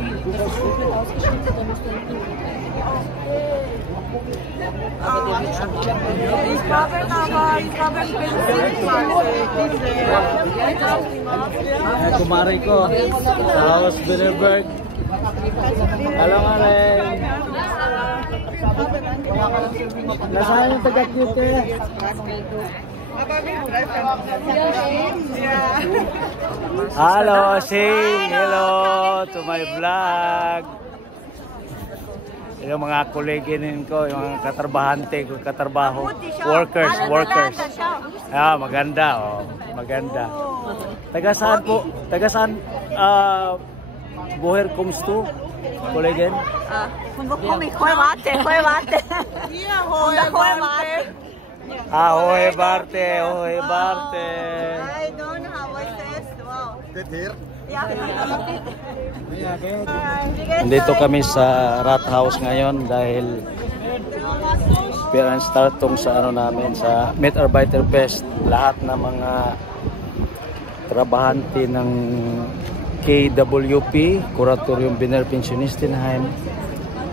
Das wird ausgeschnitten, dann musst du Ich habe Kumari ko sa Haus Binnenberg. Halo Maren. Nasaan yung taga-cute eh? Halo Shane, hello to my vlog. Yung mga koleginin ko, yung mga katarbahante ko, katrabaho, workers. Ah, maganda, oh, maganda. Taga saan po? Taga saan? Woher kommst du, Kollegin? Hohe Barte. I don't know how it says. Wow. Good here. Nandito kami sa Rathaus ngayon dahil parang start tong sa ano namin sa Mitarbeiter Fest. Lahat ng mga trabahante ng KWP, Kuratorium Biner Pensionistenheim,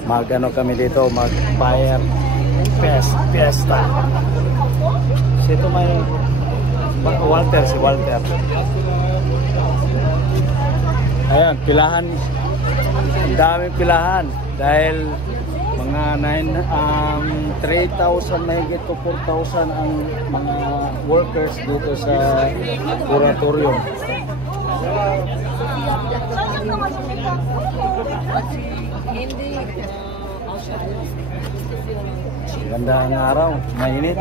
mag-ano kami dito, mag-fire fiesta. Ito may si Walter. Ayan, pilahan. Ang daming pilahan dahil mga 3,000 mahigit to 4,000 ang mga workers dito sa kuratorium. Ganda ang araw, mainit.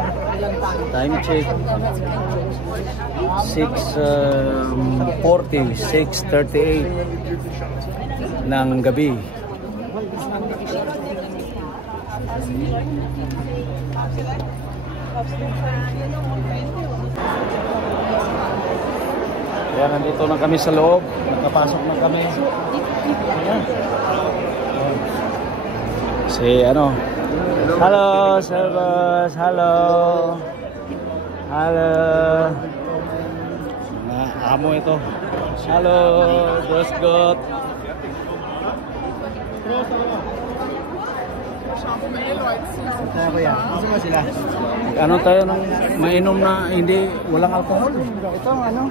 Time check 6:38 ng gabi. Kaya nandito na kami sa loob, nakapasok na kami. Ayan. Si ano, halo servers, halo. Mga amo ito. Halo, Bros God. Ano tayo ng mainom na hindi walang alcohol? Ito ano?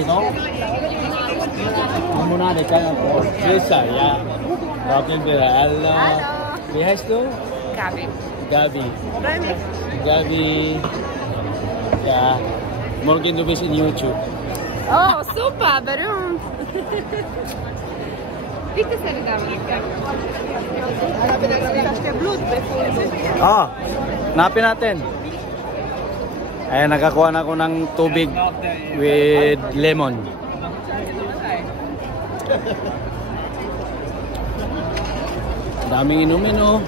Ito? Muna de kaya po. Yes, ya. Welcome to hello. Wie heißt du? Gabi. Ja. Morgen du bist in YouTube. Oh, super, berühmt. Bitte sehr gerne. Ah, napin natin. Ay, nakakuha na ako ng tubig with lemon. Daming inumin, oh.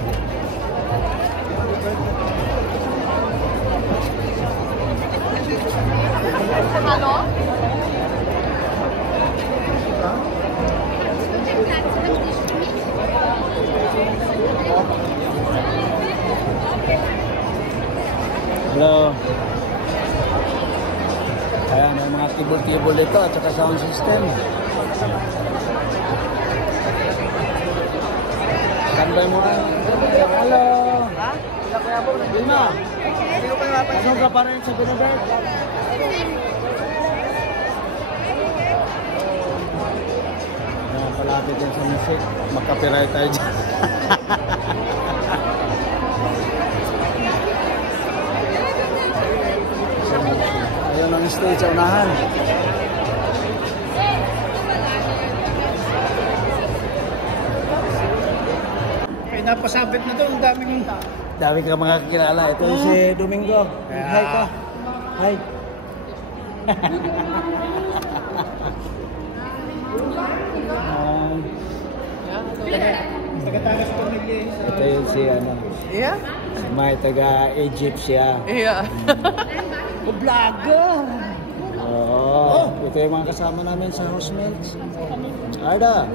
Hallo? Hello. Ayan, may mga keyboard dito at saka sound system. Standby mo nga. Hello. Lima. Ano ka pa rin sa Binabert? Palapit din sa music. Magka-copyright tayo dyan. Ayun ang stage sa unahan. Ay, napasabit na to. Ang daming... Dami ka mga kakilala. Ito si Domingo. Hi ka. Hi. Ito yung si ano. Yeah? May taga-Egypt siya. Yeah. Vlogger! Oo. Ito yung mga kasama namin sa housemates. Arda.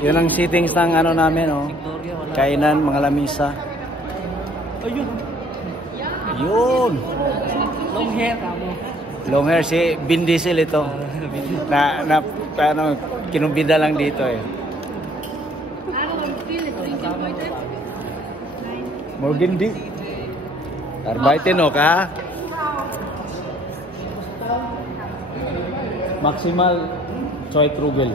Yun ang settings ng ano namin, oh. Kainan, mga lamisa. Ayun. Yun. Long hair. Long hair, si Vin Diesel ito. Ano, kinumbida lang dito eh. Morgan D. Arbeiten no ka? Maximal Choi Trubel.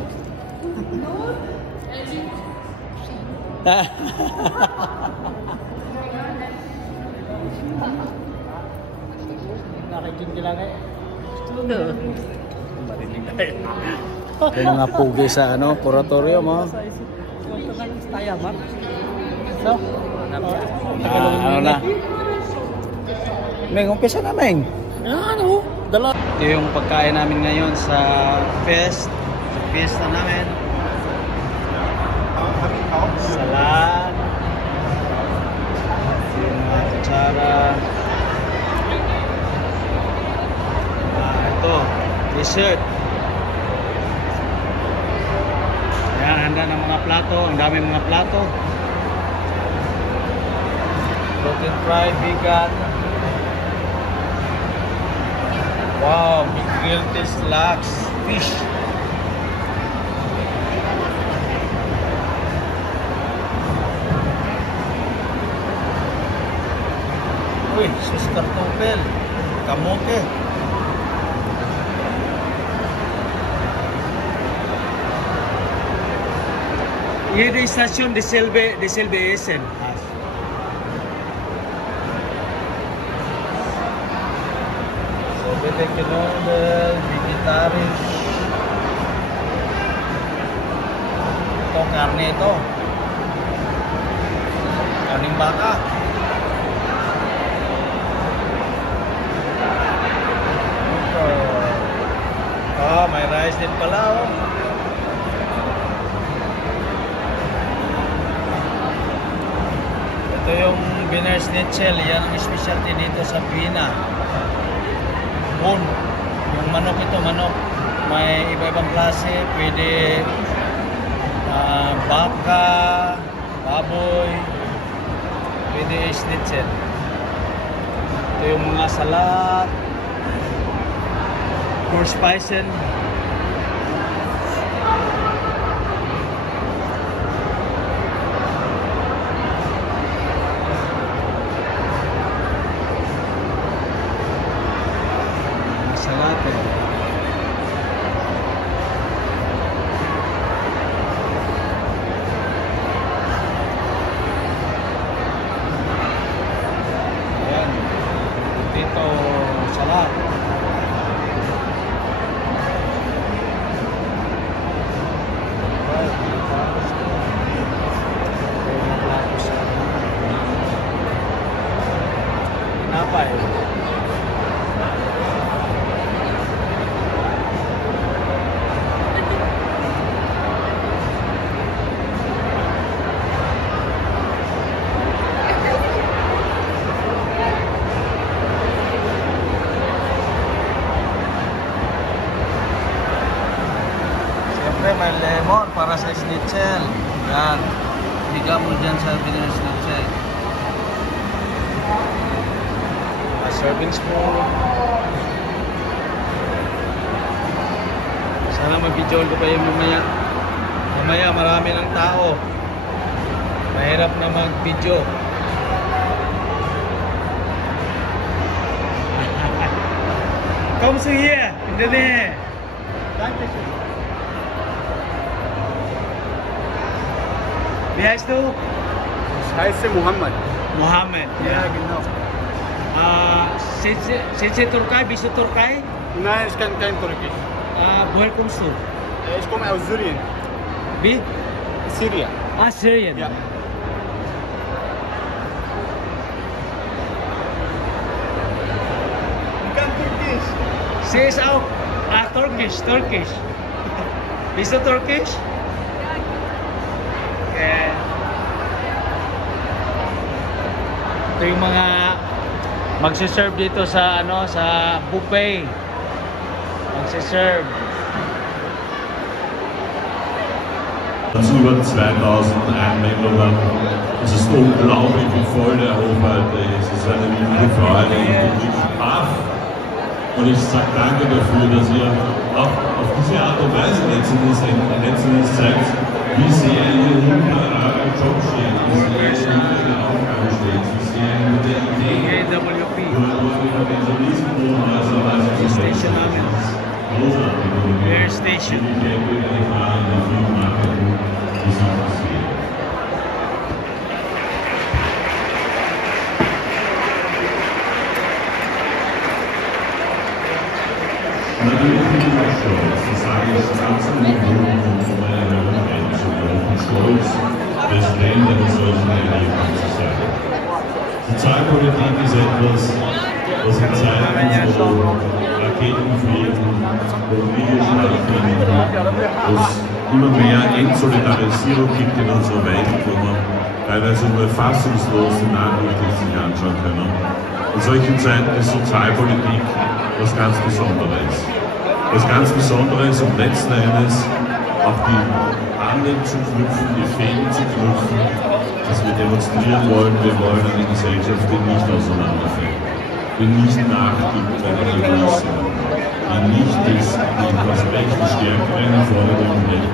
Nakikindi lang eh. Marinig tayo. Yung mga pugi sa ano, kuratoryo mo. So, Ano na? Meng, umpisa na, Meng. ano? Dala. Ito yung pagkain namin ngayon sa fest. Sa fiesta namin. Salad. Yung mga kutsara. Ito, dessert. Ayan, handa ng mga plato. Ang dami mga plato. Protein fry, vegan. Wow, big grilled fish, lax, fish. Uy, Sister Topel, kamote. Ini di stasiun di Selbe Essen. So, bete kinondel, vegetarian. Ito, karne ito. Karning baka. Oh, may rice din pala, oh. Ito yung Wiener Schnitzel, yan ang specialty dito sa Vienna. Bone. Yung manok ito, manok. May iba-ibang klase, pwede baka, baboy, pwede schnitzel. Ito yung mga salad, Speisen. Salad. Ayan. Dito salad. Napay. Siyempre may lemon para sa schnitzel. Yan. Higa mo dyan sa Wiener Schnitzel. Serving spoon. Sana mag-videoan ko kayo mamaya. Mamaya marami ng tao. Mahirap na mag-video. Komm zu hier, in der Nähe. Dankeschön. Wie heißt du? Ich heiße Muhammad. Mohammed. Ja, genau. Sind Sie Türkei? Bist du Türkei? Nein, ich kann kein Türkisch. Woher kommst du? Ich komme aus Syrien. Wie? Syrien. Syrien. Ja. Ich kann Türkisch. Sie ist auch Turkish. Bist du Turkish? Okay. Ito yung mga magsiserve dito sa ano sa buffet. Magsiserve. Über 2000 Einmeldungen. Es ist unglaublich, wie voll der Hof heute ist. Es ist eine liebe Freude. Ich bin wirklich baff. Und ich sage danke dafür, dass ihr auch auf diese Art und Weise letztendlich zeigt, wie sehr ihr hinter eurem Job steht, wie sehr ihr hinter der Aufgabe steht, wie sehr ihr mit der Idee, diese Riesenwohnhäuser, also das ist großartig. Air Station. Natürlich bin ich auch stolz, das sage ich ganz ungewohnt von meiner Herren einzugehen, stolz, Präsident eines solchen Erlebnisses zu sein. Sozialpolitik ist etwas, was in Zeiten, wo Raketen fliegen, wo Kriege stattfinden, wo es immer mehr Entsolidarisierung gibt in unserer Welt, wo man teilweise nur fassungslos die Nachrichten sich anschauen können. In solchen Zeiten ist Sozialpolitik was ganz Besonderes. Was ganz Besonderes und letzten Endes auch die Banden zu knüpfen, die Fäden zu knüpfen, dass wir demonstrieren wollen, wir wollen eine Gesellschaft, die nicht auseinanderfällt, die nicht nachgibt bei der Revolution, die nicht ist, das Recht des Stärkeren in den Vordergrund bringt,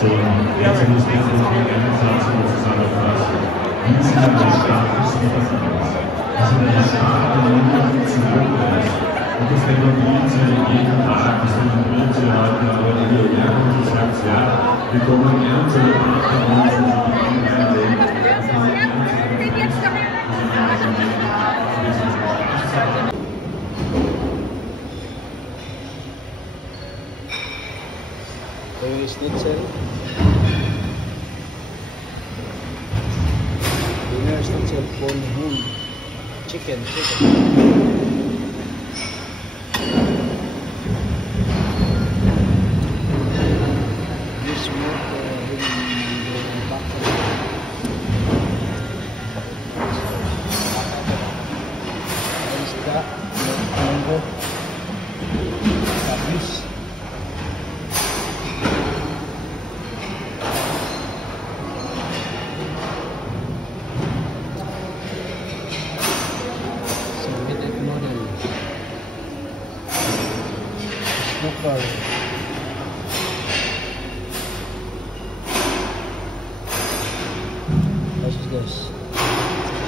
sondern jetzt muss die einen Satz zusammenfassen. Wir sind eine starke Verfassung. Wir sind eine starke Linie zu ist. Und das demonstriert sie jeden Tag, das demonstriert sie heute, aber in der Werbung, die sagt, ja, wir kommen gern zu den Partnern, die kein Leben. Schnitzel. Dinner Schnitzel von Huhn. Chicken.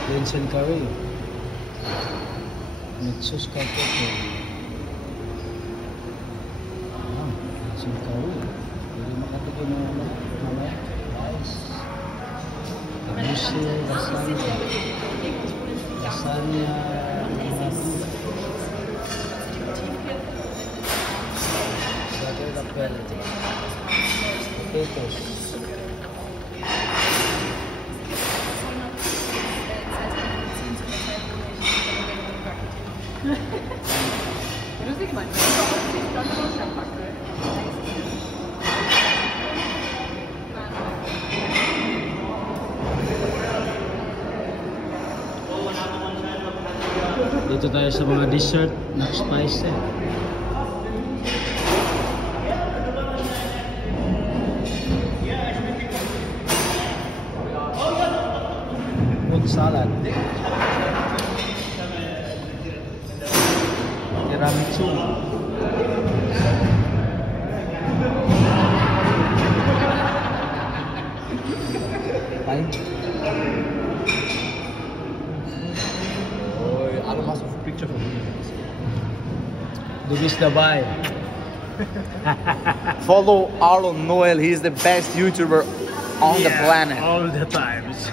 Beans and curry. Mitsus kapote. Beans and curry. Hindi makatikin na mamaya. Rice. Tabusi, lasagna. Lasagna. Potatoes. Dito tayo sa mga dessert na spice Fruit salad. Tiramisu. Pie. Picture for me. Dubis Dabay. Follow Arlon Noel, he's the best YouTuber on the planet. All the times.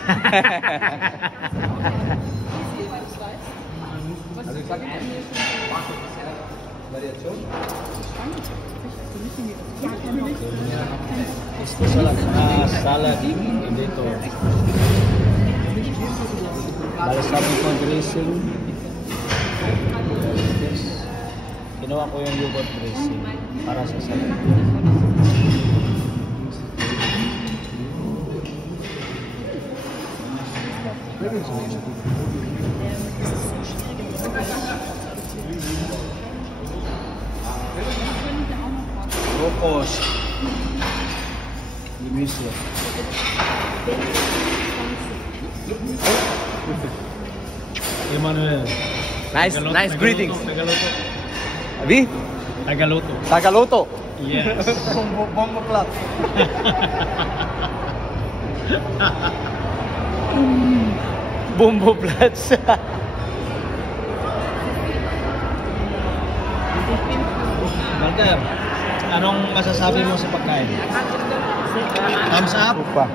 Salad dito. Balsamic dressing. Ginawa ko yung yogurt dressing para sa salad. Rokos 5 Luisio. Emmanuel. Nice greetings. Tagaloto. Abi? Tagaloto. Tagaloto. Yes. Bombo plat. Bumbo Plats. Walter, anong masasabi mo sa pagkain? Thumbs up? Pa.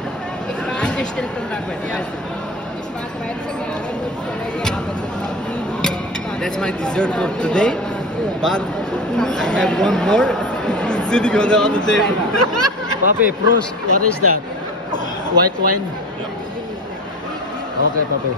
That's my dessert for today. But I have one more sitting on the other table. Papi, Prost, what is that? White wine? Okay, Papi.